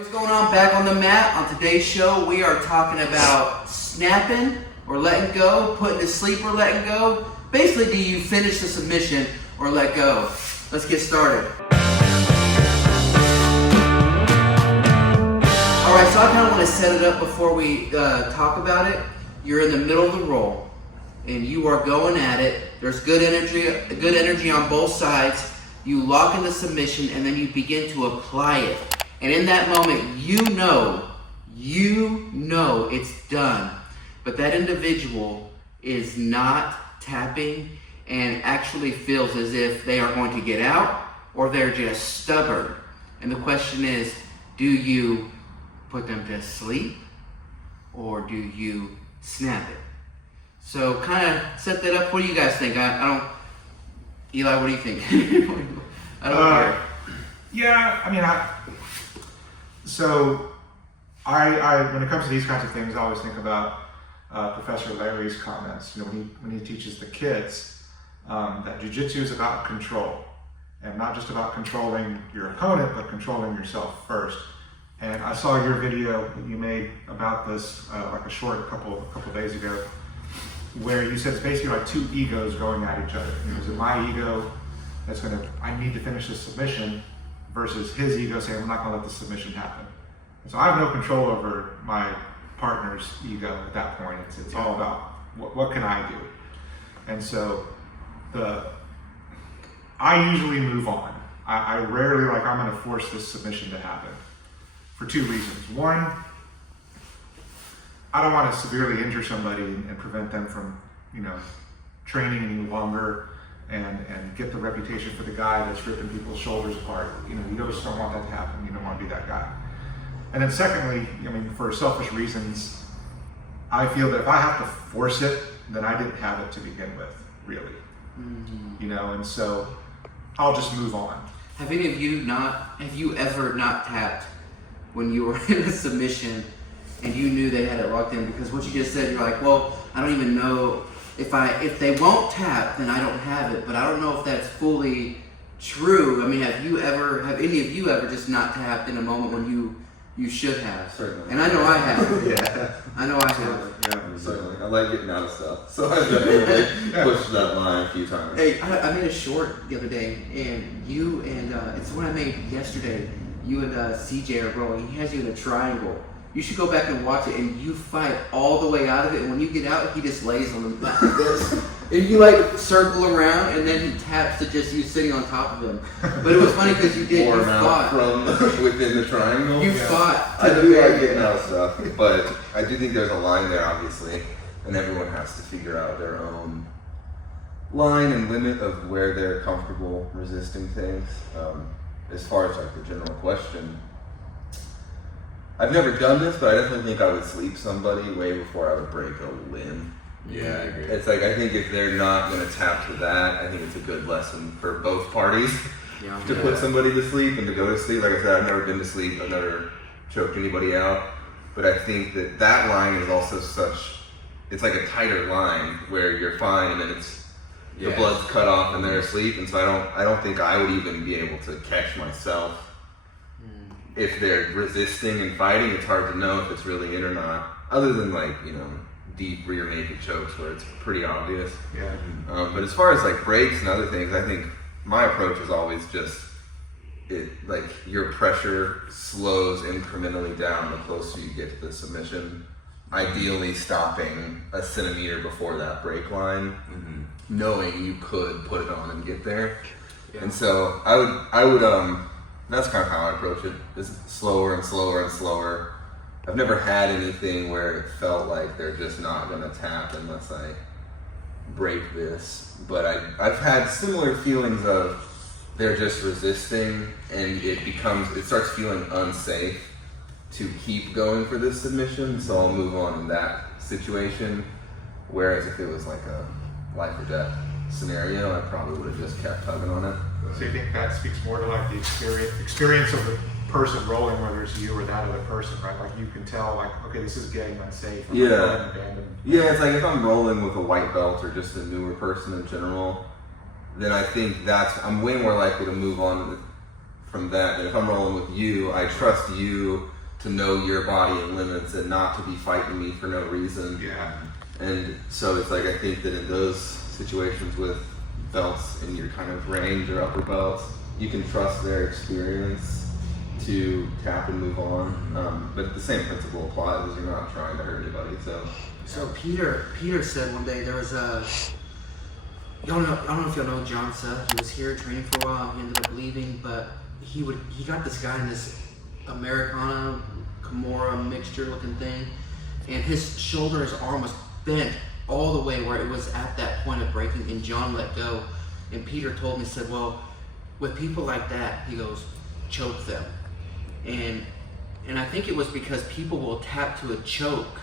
What's going on? Back on the mat. On today's show, we are talking about snapping or letting go, putting to sleep or letting go. Basically, do you finish the submission or let go? Let's get started. Alright, so I kind of want to set it up before we talk about it. You're in the middle of the roll, and you are going at it. There's good energy on both sides. You lock in the submission, and then you begin to apply it. And in that moment, you know it's done. But that individual is not tapping and actually feels as if they are going to get out or they're just stubborn. And the question is, do you put them to sleep or do you snap it? So kind of set that up. What do you guys think? I don't, Eli, what do you think? I don't care. Yeah, I mean, I when it comes to these kinds of things, I always think about Professor Larry's comments. You know, when he teaches the kids that Jiu Jitsu is about control, and not just about controlling your opponent, but controlling yourself first. And I saw your video that you made about this, like a couple days ago, where you said it's basically like two egos going at each other. You know, is it my ego that's I need to finish this submission, versus his ego saying, I'm not going to let the submission happen. And so I have no control over my partner's ego at that point. It's all about what can I do? And so I usually move on. I rarely, I'm going to force this submission to happen for two reasons. One, I don't want to severely injure somebody and prevent them from, training any longer and get the reputation for the guy that's ripping people's shoulders apart. You just don't want that to happen. You don't want to be that guy. And then secondly, for selfish reasons, I feel that if I have to force it, then I didn't have it to begin with, really. Mm-hmm. And so I'll just move on. Have you ever not tapped when you were in a submission and you knew they had it locked in? Because what you just said, you're like, well, I don't even know if they won't tap, then I don't have it. But I don't know if that's fully true. I mean, have any of you ever just not tapped in a moment when you should have? Certainly. And I know I have. Yeah. I know I have. Yeah, certainly. I like getting out of stuff. So I've definitely pushed that line a few times. Hey, I made a short the other day, and you and it's the one I made yesterday. You and CJ are rolling. He has you in a triangle. You should go back and watch it, and you fight all the way out of it. And when you get out, he just lays on the back like this, and you circle around, and then he taps to just you sitting on top of him. But it was funny because you fought from within the triangle. You fought. I do like getting out of stuff, but I do think there's a line there, obviously, and everyone has to figure out their own line and limit of where they're comfortable resisting things. As far as the general question, I've never done this, but I definitely think I would sleep somebody way before I would break a limb. Yeah, I agree. It's I think if they're not going to tap to that, I think it's a good lesson for both parties to put somebody to sleep and to go to sleep. Like I said, I've never been to sleep. I've never choked anybody out. But I think that line is also it's like a tighter line where you're fine and then the blood's cut off and they're asleep. And so I don't think I would even be able to catch myself. If they're resisting and fighting, it's hard to know if it's really in or not. Other than deep rear naked chokes where it's pretty obvious. Yeah. But as far as breaks and other things, I think my approach is always just your pressure slows incrementally down the closer you get to the submission. Ideally stopping a centimeter before that break line, knowing you could put it on and get there. Yeah. And so I would that's kind of how I approach it. Just slower and slower and slower. I've never had anything where it felt like they're just not going to tap unless I break this. But I've had similar feelings of they're just resisting and it starts feeling unsafe to keep going for this submission. So I'll move on in that situation. Whereas if it was like a life or death scenario, I probably would have just kept tugging on it. So you think that speaks more to the experience of the person rolling, whether it's you or that other person, right? You can tell, okay, this is getting unsafe. Yeah, it's if I'm rolling with a white belt or just a newer person in general, then I think I'm way more likely to move on from that. And if I'm rolling with you, I trust you to know your body and limits and not to be fighting me for no reason. Yeah. And so it's like, I think that in those situations with belts in your kind of range or upper belts, you can trust their experience to tap and move on. But the same principle applies, is you're not trying to hurt anybody. So Peter said one day there was a, I don't know if y'all know John Seth. He was here training for a while. He ended up leaving, but he got this guy in this Americana Kimura mixture looking thing, and his shoulder, his arm was bent all the way where it was at that point of breaking, and John let go. And Peter told me, said, well, with people like that, he goes, choke them. And I think it was because people will tap to a choke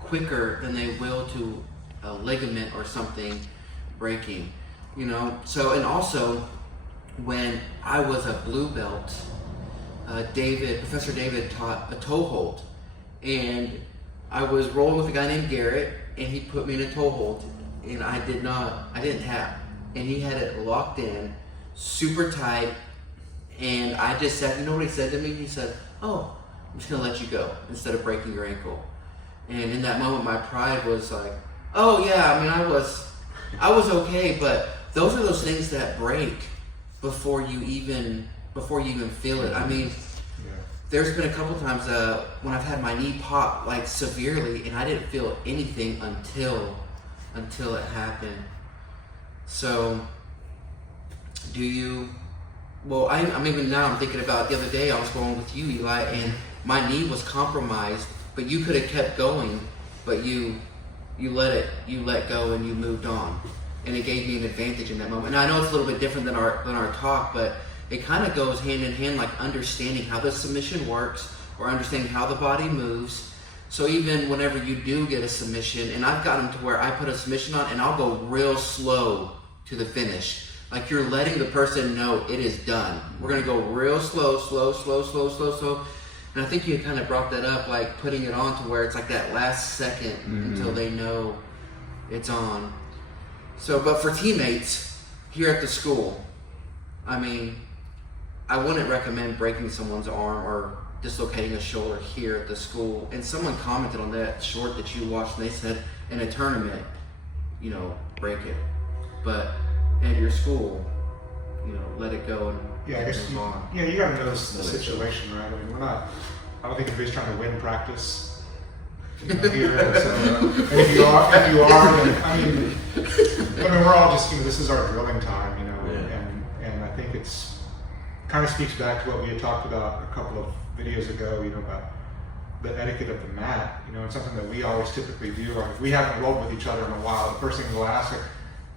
quicker than they will to a ligament or something breaking, you know. So, and also when I was a blue belt, Professor David taught a toe hold, and I was rolling with a guy named Garrett, and he put me in a toe hold, and I didn't tap, and he had it locked in, super tight, and I just said, you know what he said to me? He said, oh, I'm just gonna let you go instead of breaking your ankle. And in that moment, my pride was like, oh yeah, I mean, I was okay, but those are those things that break before you even feel it. I mean, there's been a couple times when I've had my knee pop like severely, and I didn't feel anything until it happened. So, I'm even now I'm thinking about the other day I was going with you, Eli, and my knee was compromised, but you could have kept going, but you let go and you moved on, and it gave me an advantage in that moment. And I know it's a little bit different than our talk, but it kind of goes hand in hand, like understanding how the submission works or understanding how the body moves. So even whenever you do get a submission, and I've gotten to where I put a submission on and I'll go real slow to the finish. Like you're letting the person know it is done. We're gonna go real slow. And I think you kind of brought that up, like putting it on to where it's like that last second until they know it's on. So, but for teammates here at the school, I mean, I wouldn't recommend breaking someone's arm or dislocating a shoulder here at the school. And someone commented on that short that you watched, and they said, in a tournament, you know, break it. But at your school, you know, let it go and move on. Yeah, you gotta know the situation, right? I mean, I don't think anybody's trying to win practice. You know, here, and if you are, then, I mean, we're all just, you know, this is our drilling time, you know, and I think it's kind of speaks back to what we had talked about a couple of videos ago, you know, about the etiquette of the mat. You know, it's something that we always typically do. Like if we haven't rolled with each other in a while, the first thing we'll ask, like,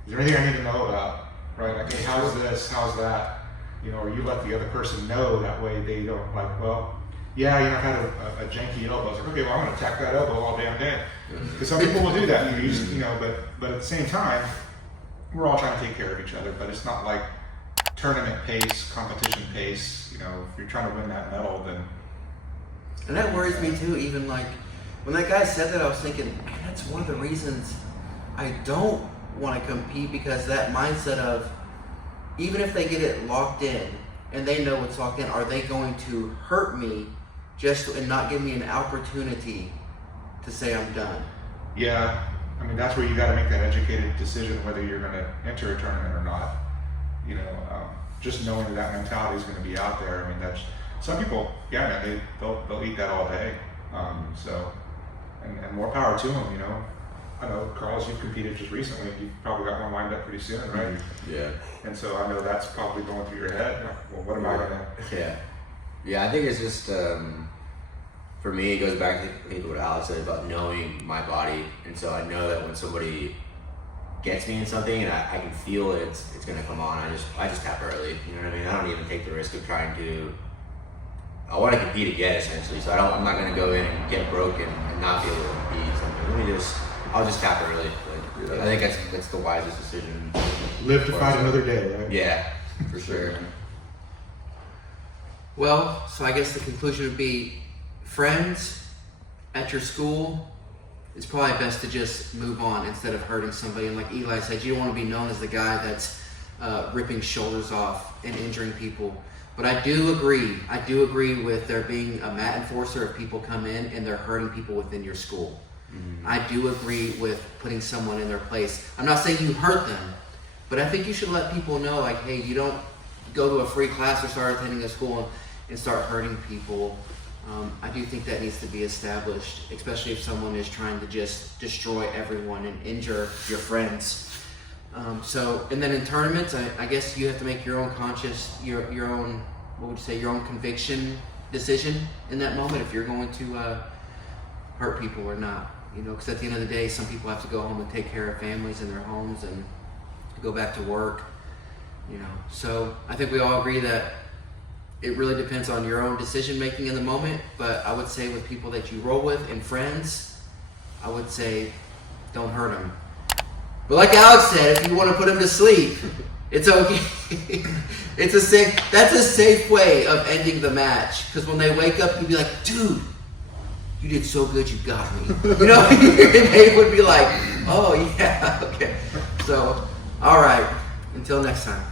is there anything I need to know about? Right? Like, hey, how's this? How's that? You know, or you let the other person know, that way they don't like, well, yeah, you know, I've had a janky elbow. It's like, okay, well, I'm going to attack that elbow all damn day. Because some people will do that, you know, but at the same time, we're all trying to take care of each other, but it's not like tournament pace, competition pace. You know, if you're trying to win that medal, then. And that worries me too, even like, when that guy said that, I was thinking, man, that's one of the reasons I don't want to compete, because that mindset of, even if they get it locked in, and they know it's locked in, are they going to hurt me and not give me an opportunity to say I'm done? Yeah, I mean, that's where you got to make that educated decision whether you're going to enter a tournament or not. You know, just knowing that mentality is going to be out there. I mean, that's some people. Yeah, man, they'll eat that all day. So, and more power to them. You know, I know, Carlos, you've competed just recently. You've probably got one lined up pretty soon, right? Yeah. And so I know that's probably going through your head. Well, what am I going to? Yeah, I think it's just, for me, it goes back to what Alex said about knowing my body. And so I know that when somebody gets me in something and I can feel it's going to come on, I just tap early. You know what I mean? I don't even take the risk of trying to. I want to compete again, essentially. So I'm not going to go in and get broken and not be able to compete. I'll just tap early. Like, I think that's the wisest decision. Live to fight another day, right? Yeah, for sure. Well, so I guess the conclusion would be, friends at your school, it's probably best to just move on instead of hurting somebody. And like Eli said, you don't want to be known as the guy that's ripping shoulders off and injuring people. But I do agree with there being a mat enforcer if people come in and they're hurting people within your school. I do agree with putting someone in their place. I'm not saying you hurt them, but I think you should let people know, like, hey, you don't go to a free class or start attending a school and start hurting people. I do think that needs to be established, especially if someone is trying to just destroy everyone and injure your friends. And then in tournaments, I guess you have to make your own your own, what would you say, your own conviction decision in that moment if you're going to hurt people or not. Because at the end of the day, some people have to go home and take care of families in their homes and go back to work. So I think we all agree that it really depends on your own decision making in the moment. But I would say with people that you roll with and friends, I would say don't hurt them. But like Alex said, if you want to put them to sleep, it's okay. That's a safe way of ending the match. Because when they wake up, you'd be like, dude, you did so good, you got me. And they would be like, oh yeah, okay. So, all right, until next time.